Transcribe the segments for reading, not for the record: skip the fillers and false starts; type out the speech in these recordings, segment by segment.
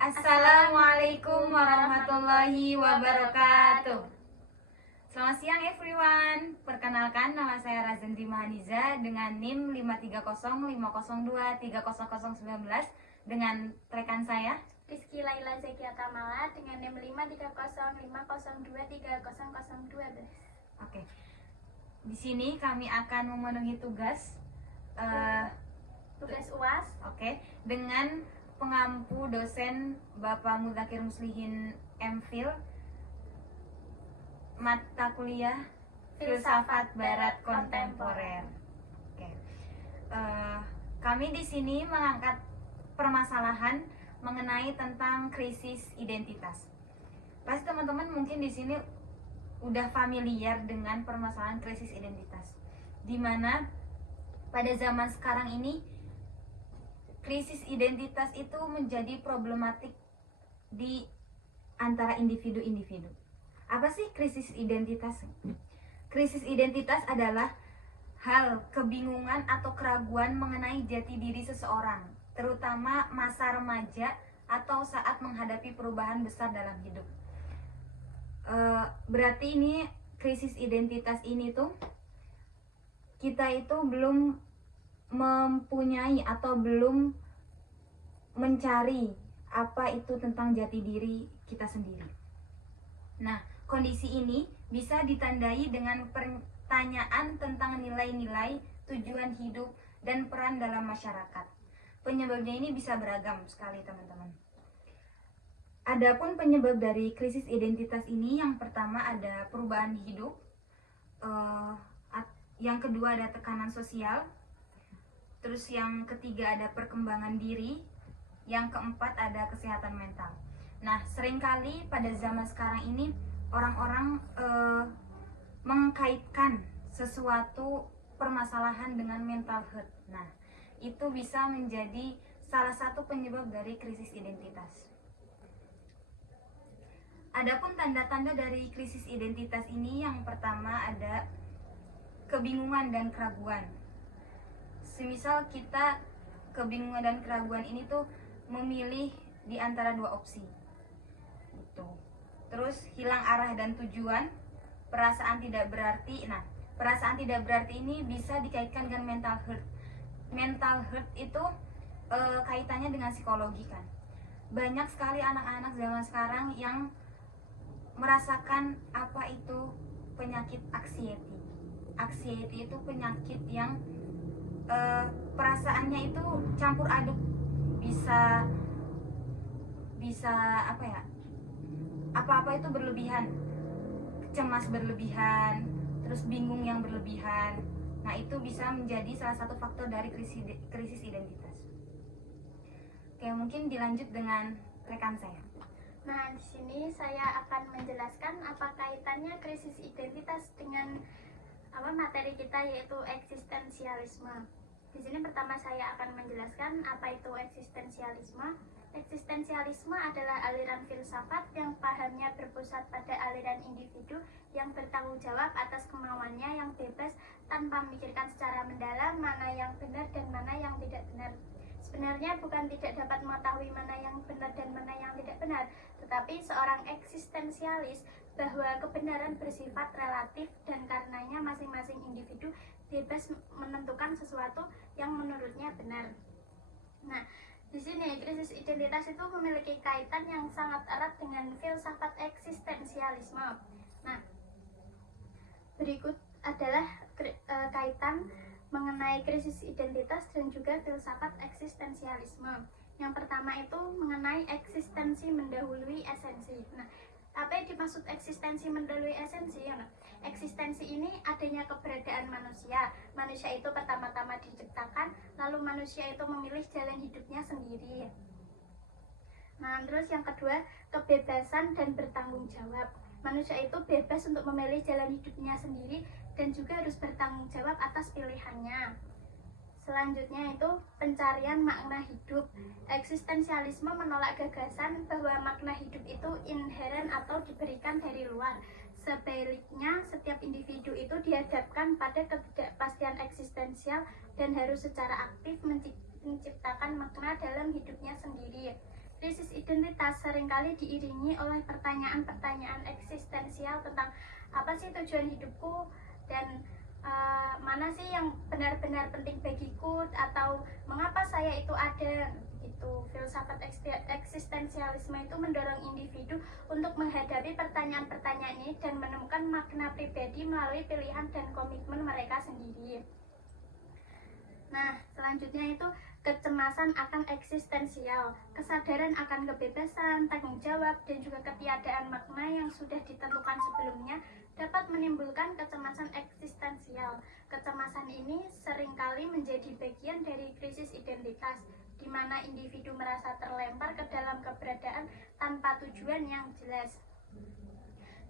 Assalamualaikum warahmatullahi wabarakatuh. Selamat siang everyone. Perkenalkan, nama saya Razanti Mahaniza dengan NIM 53050230019 dengan rekan saya Rizky Laila Zakia Kamala dengan NIM 5305002300012. Oke. Di sini kami akan memenuhi tugas UAS. Oke, dengan pengampu dosen Bapak Mudzakhir Muslihin MPhil, mata kuliah Filsafat Barat Kontemporer. Oke. Kami di sini mengangkat permasalahan mengenai tentang krisis identitas. Pasti teman-teman mungkin di sini udah familiar dengan permasalahan krisis identitas, di mana pada zaman sekarang ini krisis identitas itu menjadi problematik di antara individu-individu. Apa sih krisis identitas? Krisis identitas adalah hal kebingungan atau keraguan mengenai jati diri seseorang, terutama masa remaja atau saat menghadapi perubahan besar dalam hidup. Berarti ini krisis identitas ini tuh kita itu belum mempunyai atau belum mencari apa itu tentang jati diri kita sendiri. Nah, kondisi ini bisa ditandai dengan pertanyaan tentang nilai-nilai, tujuan hidup, dan peran dalam masyarakat. Penyebabnya ini bisa beragam sekali, teman-teman. Adapun penyebab dari krisis identitas ini, yang pertama ada perubahan hidup, yang kedua ada tekanan sosial, terus yang ketiga ada perkembangan diri, yang keempat ada kesehatan mental. Nah, seringkali pada zaman sekarang ini orang-orang mengkaitkan sesuatu permasalahan dengan mental health. Nah, itu bisa menjadi salah satu penyebab dari krisis identitas. Adapun tanda-tanda dari krisis identitas ini, yang pertama ada kebingungan dan keraguan. Semisal kita kebingungan dan keraguan ini tuh memilih di antara dua opsi. Itu. Terus hilang arah dan tujuan, perasaan tidak berarti. Nah, perasaan tidak berarti ini bisa dikaitkan dengan mental health. Mental health itu kaitannya dengan psikologi kan. Banyak sekali anak-anak zaman sekarang yang merasakan apa itu penyakit anxiety. Anxiety itu penyakit yang perasaannya itu campur aduk, bisa apa ya, apa-apa itu berlebihan, cemas berlebihan, terus bingung yang berlebihan. Nah, itu bisa menjadi salah satu faktor dari krisis identitas. Oke, mungkin dilanjut dengan rekan saya. Nah, di sini saya akan menjelaskan apa kaitannya krisis identitas dengan materi kita, yaitu eksistensialisme. Di sini pertama saya akan menjelaskan apa itu eksistensialisme. Eksistensialisme adalah aliran filsafat yang pahamnya berpusat pada aliran individu yang bertanggung jawab atas kemauannya yang bebas tanpa memikirkan secara mendalam mana yang benar dan mana yang tidak benar. Sebenarnya bukan tidak dapat mengetahui mana yang benar dan mana yang tidak benar, tetapi seorang eksistensialis bahwa kebenaran bersifat relatif dan karenanya masing-masing individu bebas menentukan sesuatu yang menurutnya benar. Nah, di sini krisis identitas itu memiliki kaitan yang sangat erat dengan filsafat eksistensialisme. Nah, berikut adalah kaitan mengenai krisis identitas dan juga filsafat eksistensialisme. Yang pertama itu mengenai eksistensi mendahului esensi. Nah, apa yang dimaksud eksistensi mendahului esensi? Eksistensi ini adanya keberadaan manusia. Manusia itu pertama-tama diciptakan, lalu manusia itu memilih jalan hidupnya sendiri. Nah, terus yang kedua, kebebasan dan bertanggung jawab. Manusia itu bebas untuk memilih jalan hidupnya sendiri dan juga harus bertanggung jawab atas pilihannya. Selanjutnya itu pencarian makna hidup. Eksistensialisme menolak gagasan bahwa makna hidup itu inheren atau diberikan dari luar. Sebaliknya, setiap individu itu dihadapkan pada ketidakpastian eksistensial dan harus secara aktif menciptakan makna dalam hidupnya sendiri. Krisis identitas seringkali diiringi oleh pertanyaan-pertanyaan eksistensial tentang apa sih tujuan hidupku dan mana sih yang benar-benar penting bagiku, atau mengapa saya itu ada gitu. Filsafat eksistensialisme itu mendorong individu untuk menghadapi pertanyaan-pertanyaan ini dan menemukan makna pribadi melalui pilihan dan komitmen mereka sendiri. Nah, selanjutnya itu kecemasan akan eksistensial, kesadaran akan kebebasan, tanggung jawab, dan juga ketiadaan makna yang sudah ditentukan sebelumnya dapat menimbulkan kecemasan eksistensial. Kecemasan ini seringkali menjadi bagian dari krisis identitas, di mana individu merasa terlempar ke dalam keberadaan tanpa tujuan yang jelas.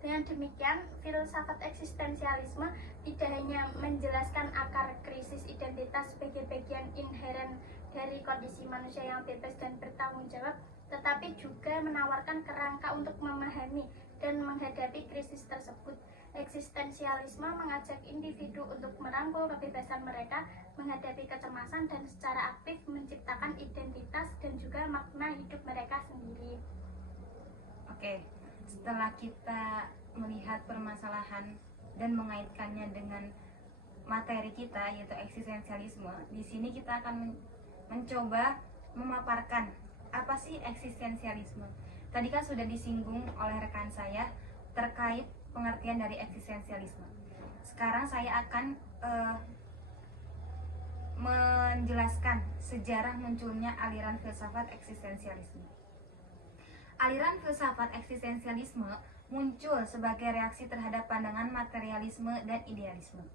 Dengan demikian, filsafat eksistensialisme tidak hanya menjelaskan akar krisis identitas sebagai bagian inheren dari kondisi manusia yang bebas dan bertanggung jawab, tetapi juga menawarkan kerangka untuk memahami dan menghadapi krisis tersebut. Eksistensialisme mengajak individu untuk merangkul kebebasan mereka, menghadapi kecemasan, dan secara aktif menciptakan identitas dan juga makna hidup mereka sendiri. Oke, setelah kita melihat permasalahan dan mengaitkannya dengan materi kita yaitu eksistensialisme, di sini kita akan mencoba memaparkan apa sih eksistensialisme. Tadi kan sudah disinggung oleh rekan saya terkait pengertian dari eksistensialisme. Sekarang saya akan menjelaskan sejarah munculnya aliran filsafat eksistensialisme. Aliran filsafat eksistensialisme muncul sebagai reaksi terhadap pandangan materialisme dan idealisme.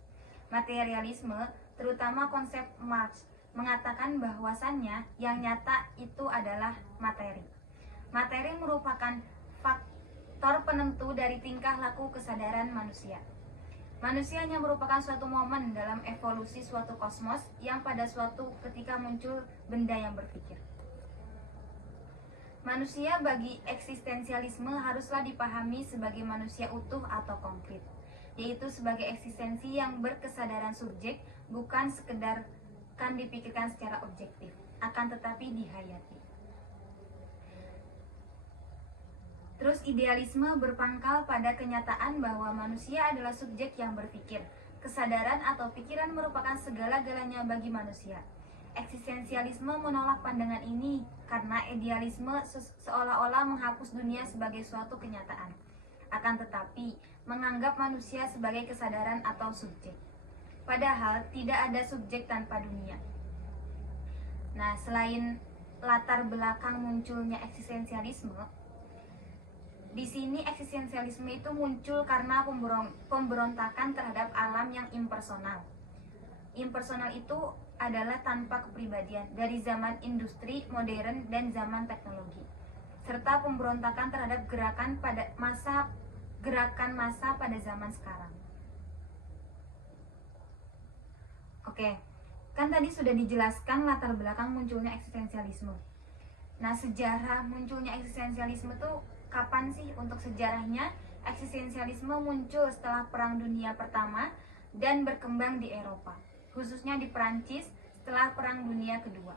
Materialisme, terutama konsep Marx, mengatakan bahwasannya yang nyata itu adalah materi. Materi merupakan faktor penentu dari tingkah laku kesadaran manusia. Manusia hanya merupakan suatu momen dalam evolusi suatu kosmos yang pada suatu ketika muncul benda yang berpikir. Manusia bagi eksistensialisme haruslah dipahami sebagai manusia utuh atau konkret, yaitu sebagai eksistensi yang berkesadaran subjek, bukan sekedar kan dipikirkan secara objektif, akan tetapi dihayati. Terus idealisme berpangkal pada kenyataan bahwa manusia adalah subjek yang berpikir. Kesadaran atau pikiran merupakan segala-galanya bagi manusia. Eksistensialisme menolak pandangan ini karena idealisme seolah-olah menghapus dunia sebagai suatu kenyataan. Akan tetapi, menganggap manusia sebagai kesadaran atau subjek. Padahal tidak ada subjek tanpa dunia. Nah, selain latar belakang munculnya eksistensialisme, di sini eksistensialisme itu muncul karena pemberontakan terhadap alam yang impersonal. Impersonal itu adalah tanpa kepribadian dari zaman industri modern dan zaman teknologi, serta pemberontakan terhadap gerakan massa pada zaman sekarang. Oke, kan tadi sudah dijelaskan latar belakang munculnya eksistensialisme. Nah, sejarah munculnya eksistensialisme itu kapan sih? Untuk sejarahnya, eksistensialisme muncul setelah Perang Dunia Pertama dan berkembang di Eropa, khususnya di Perancis setelah Perang Dunia Kedua.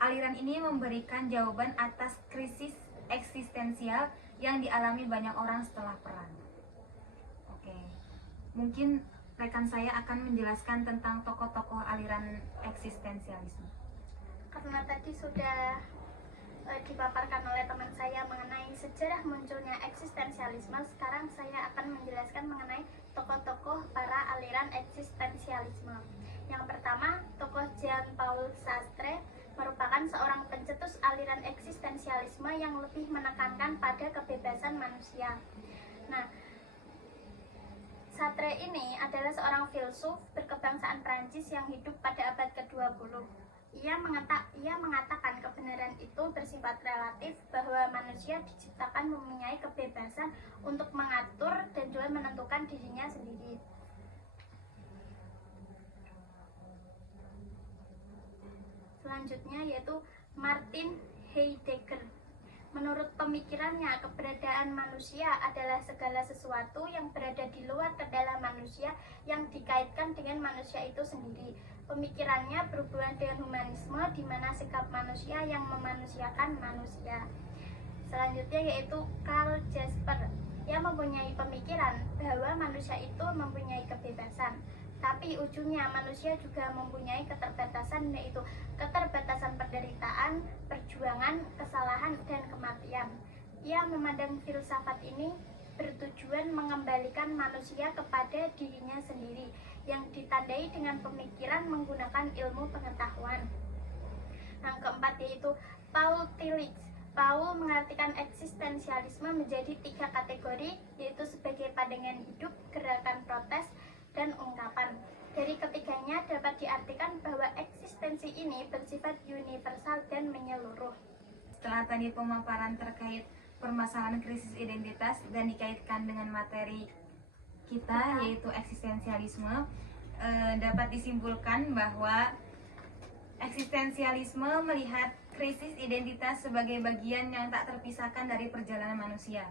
Aliran ini memberikan jawaban atas krisis eksistensial yang dialami banyak orang setelah perang. Oke, mungkin rekan saya akan menjelaskan tentang tokoh-tokoh aliran eksistensialisme. Karena tadi sudah dipaparkan oleh teman saya mengenai sejarah munculnya eksistensialisme, sekarang saya akan menjelaskan mengenai tokoh-tokoh para aliran eksistensialisme. Yang pertama, tokoh Jean-Paul Sartre merupakan seorang pencetus aliran eksistensialisme yang lebih menekankan pada kebebasan manusia. Nah, Sartre ini adalah seorang filsuf berkebangsaan Prancis yang hidup pada abad ke-20. Ia mengatakan kebenaran itu bersifat relatif, bahwa manusia diciptakan mempunyai kebebasan untuk mengatur dan juga menentukan dirinya sendiri. Selanjutnya yaitu Martin Heidegger. Menurut pemikirannya, keberadaan manusia adalah segala sesuatu yang berada di luar kendala manusia yang dikaitkan dengan manusia itu sendiri. Pemikirannya berhubungan dengan humanisme, di mana sikap manusia yang memanusiakan manusia. Selanjutnya yaitu Karl Jasper yang mempunyai pemikiran bahwa manusia itu mempunyai kebebasan, tapi ujungnya manusia juga mempunyai keterbatasan, yaitu keterbatasan penderitaan, perjuangan, kesalahan, dan kematian. Ia memandang filsafat ini bertujuan mengembalikan manusia kepada dirinya sendiri yang ditandai dengan pemikiran menggunakan ilmu pengetahuan. Yang keempat yaitu Paul Tillich. Paul mengartikan eksistensialisme menjadi 3 kategori, yaitu sebagai pandangan hidup, gerakan protes, dan ungkapan. Dari ketiganya dapat diartikan bahwa eksistensi ini bersifat universal dan menyeluruh. Setelah tadi pemaparan terkait permasalahan krisis identitas dan dikaitkan dengan materi kita yaitu eksistensialisme, dapat disimpulkan bahwa eksistensialisme melihat krisis identitas sebagai bagian yang tak terpisahkan dari perjalanan manusia.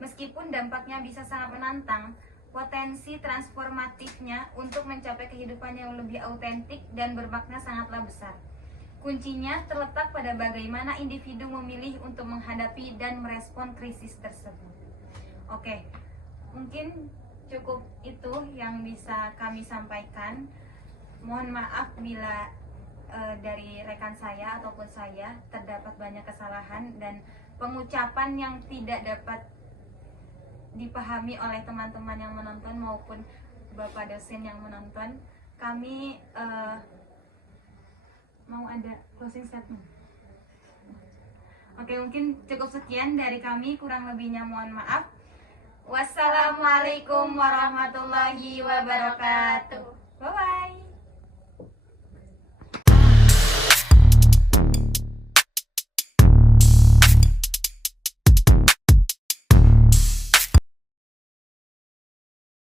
Meskipun dampaknya bisa sangat menantang, potensi transformatifnya untuk mencapai kehidupan yang lebih autentik dan bermakna sangatlah besar. Kuncinya terletak pada bagaimana individu memilih untuk menghadapi dan merespon krisis tersebut. Oke, mungkin cukup itu yang bisa kami sampaikan. Mohon maaf bila dari rekan saya ataupun saya terdapat banyak kesalahan dan pengucapan yang tidak dapat dipahami oleh teman-teman yang menonton maupun Bapak dosen yang menonton. Kami mau ada closing statement. Oke, mungkin cukup sekian dari kami, kurang lebihnya mohon maaf. Wassalamualaikum warahmatullahi wabarakatuh.